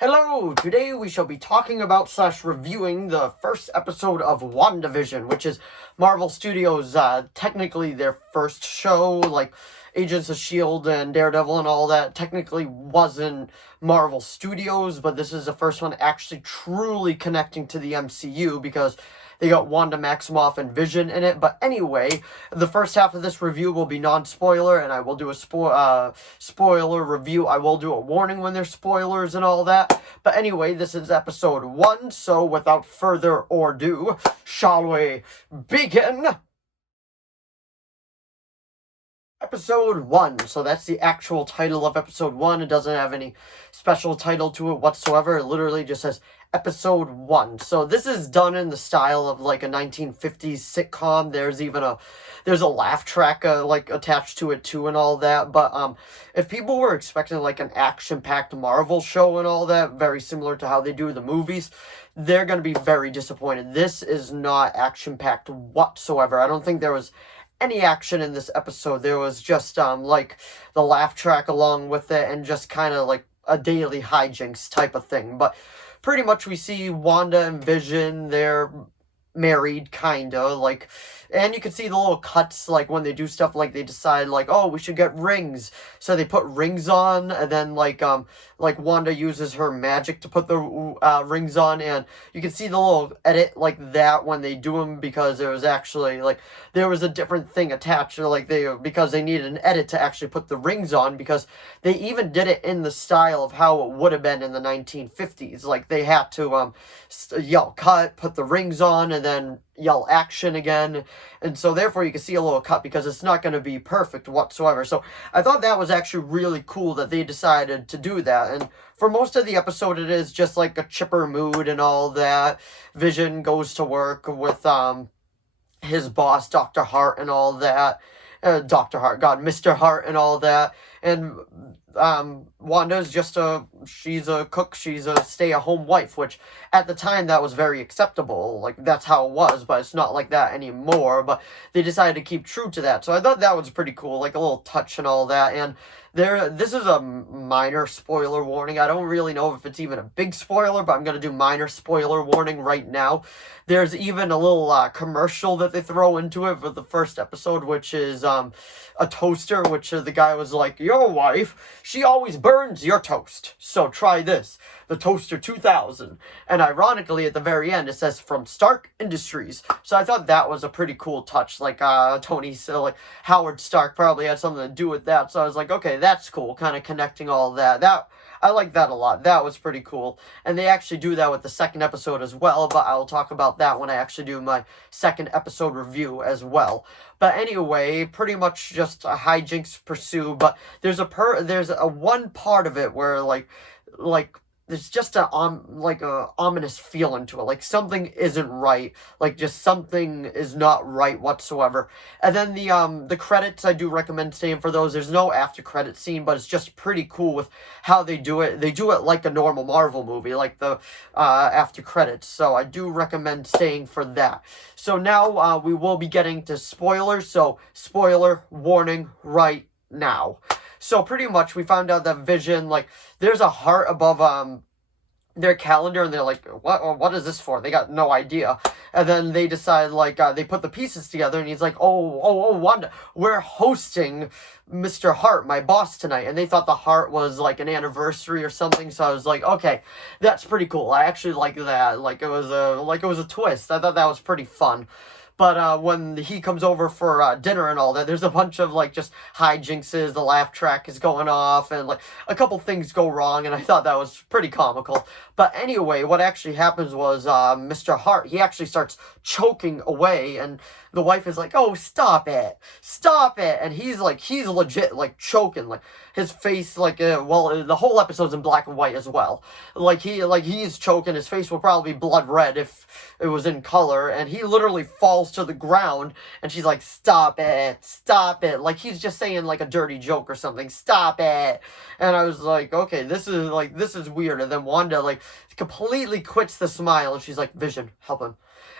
Hello! Today we shall be talking about / reviewing the first episode of Wandavision, which is Marvel Studios' technically their first show. Like Agents of S.H.I.E.L.D. and Daredevil and all that technically wasn't Marvel Studios, but this is the first one actually truly connecting to the MCU because they got Wanda Maximoff and Vision in it. But anyway, the first half of this review will be non-spoiler, and I will do a spoiler review. I will do a warning when there's spoilers and all that. But anyway, this is episode 1, so without further ado, shall we begin? Episode 1, so that's the actual title of episode 1. It doesn't have any special title to it whatsoever. It literally just says episode 1. So this is done in the style of like a 1950s sitcom. There's even a laugh track like attached to it too and all that. But if people were expecting like an action-packed Marvel show and all that, very similar to how they do the movies, they're going to be very disappointed. This is not action-packed whatsoever. I don't think there was any action in this episode. There was just like the laugh track along with it and just kind of like a daily hijinks type of thing. But pretty much we see Wanda and Vision, they're married kinda, like, and you can see the little cuts like when they do stuff, like they decide like, oh, we should get rings, so they put rings on, and then like Wanda uses her magic to put the rings on, and you can see the little edit like that when they do them, because there was actually like there was a different thing attached, like because they needed an edit to actually put the rings on, because they even did it in the style of how it would have been in the 1950s. Like they had to yell cut, put the rings on, and then yell action again, and so therefore you can see a little cut because it's not going to be perfect whatsoever. So I thought that was actually really cool that they decided to do that. And for most of the episode it is just like a chipper mood and all that. Vision goes to work with his boss, Dr. Hart, and all that. Dr. Hart, God, Mr. Hart, and all that. And Wanda's she's a cook, she's a stay-at-home wife, which at the time that was very acceptable. Like, that's how it was, but it's not like that anymore. But they decided to keep true to that. So I thought that was pretty cool, like a little touch and all that. And this is a minor spoiler warning. I don't really know if it's even a big spoiler, but I'm going to do minor spoiler warning right now. There's even a little commercial that they throw into it for the first episode, which is a toaster, which the guy was like, your wife, she always burns your toast, so try this, the Toaster 2000. And ironically, at the very end, it says from Stark Industries. So I thought that was a pretty cool touch. Like like Howard Stark probably had something to do with that. So I was like, okay, that's cool, kind of connecting all that. I like that a lot. That was pretty cool. And they actually do that with the second episode as well, but I'll talk about that when I actually do my second episode review as well. But anyway, pretty much just a hijinks pursue, but there's a one part of it where like there's just a ominous feeling to it, like something isn't right, like just something is not right whatsoever. And then the credits, I do recommend staying for those. There's no after credit scene, but it's just pretty cool with how they do it. They do it like a normal Marvel movie, like the after credits. So I do recommend staying for that. So now we will be getting to spoilers. So spoiler warning right now. So pretty much we found out that Vision, like, there's a heart above their calendar, and they're like, what is this for? They got no idea. And then they decide, like, they put the pieces together, and he's like, oh, Wanda, we're hosting Mr. Hart, my boss, tonight. And they thought the heart was like an anniversary or something, so I was like, okay, that's pretty cool. I actually like that. Like it was a twist. I thought that was pretty fun. But when he comes over for dinner and all that, there's a bunch of like just hijinkses. The laugh track is going off, and like a couple things go wrong, and I thought that was pretty comical. But anyway, what actually happens was Mr. Hart, he actually starts choking away, and the wife is like, "Oh, stop it, and he's legit like choking, like his face, like the whole episode's in black and white as well. He's choking. His face will probably be blood red if it was in color, and he literally falls falls to the ground, and she's like, stop it, like he's just saying like a dirty joke or something, stop it. And I was like, okay, this is weird. And then Wanda like completely quits the smile, and she's like, Vision, help him.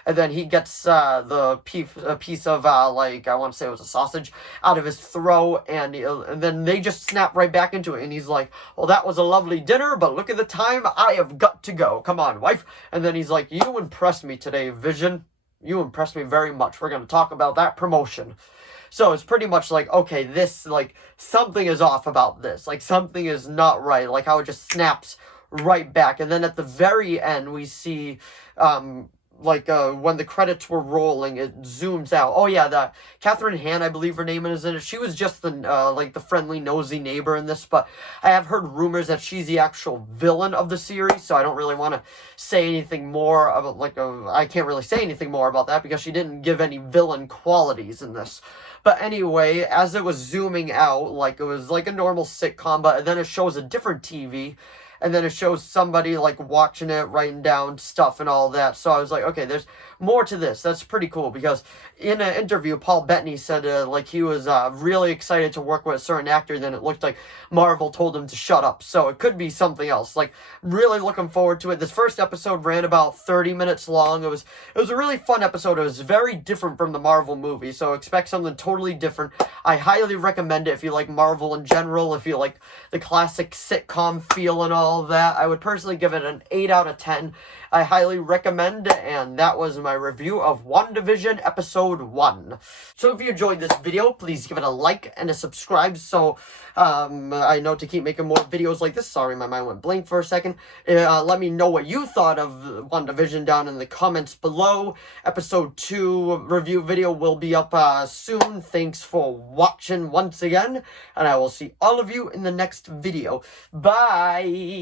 And then he gets a piece of, like, I want to say it was a sausage, out of his throat, and then they just snap right back into it, and he's like, well, that was a lovely dinner, but look at the time, I have got to go. Come on, wife. And then he's like, you impressed me today, Vision. You impressed me very much. We're going to talk about that promotion. So it's pretty much like, okay, this, like, something is off about this. Like, something is not right. Like, how it just snaps right back. And then at the very end, we see, when the credits were rolling, it zooms out. Oh yeah, the Catherine Hahn, I believe her name is in it. She was just the friendly, nosy neighbor in this, but I have heard rumors that she's the actual villain of the series, so I don't really want to say anything more about, I can't really say anything more about that because she didn't give any villain qualities in this. But anyway, as it was zooming out, like it was like a normal sitcom, but then it shows a different TV. And then it shows somebody, like, watching it, writing down stuff and all that. So I was like, okay, there's more to this. That's pretty cool. Because in an interview, Paul Bettany said, he was really excited to work with a certain actor. Then it looked like Marvel told him to shut up. So it could be something else. Like, really looking forward to it. This first episode ran about 30 minutes long. It was a really fun episode. It was very different from the Marvel movie. So expect something totally different. I highly recommend it if you like Marvel in general. If you like the classic sitcom feel and all that. I would personally give it an 8 out of 10. I highly recommend it, and that was my review of WandaVision Episode 1. So if you enjoyed this video, please give it a like and a subscribe so I know to keep making more videos like this. Sorry, my mind went blank for a second. Let me know what you thought of WandaVision down in the comments below. Episode 2 review video will be up soon. Thanks for watching once again, and I will see all of you in the next video. Bye!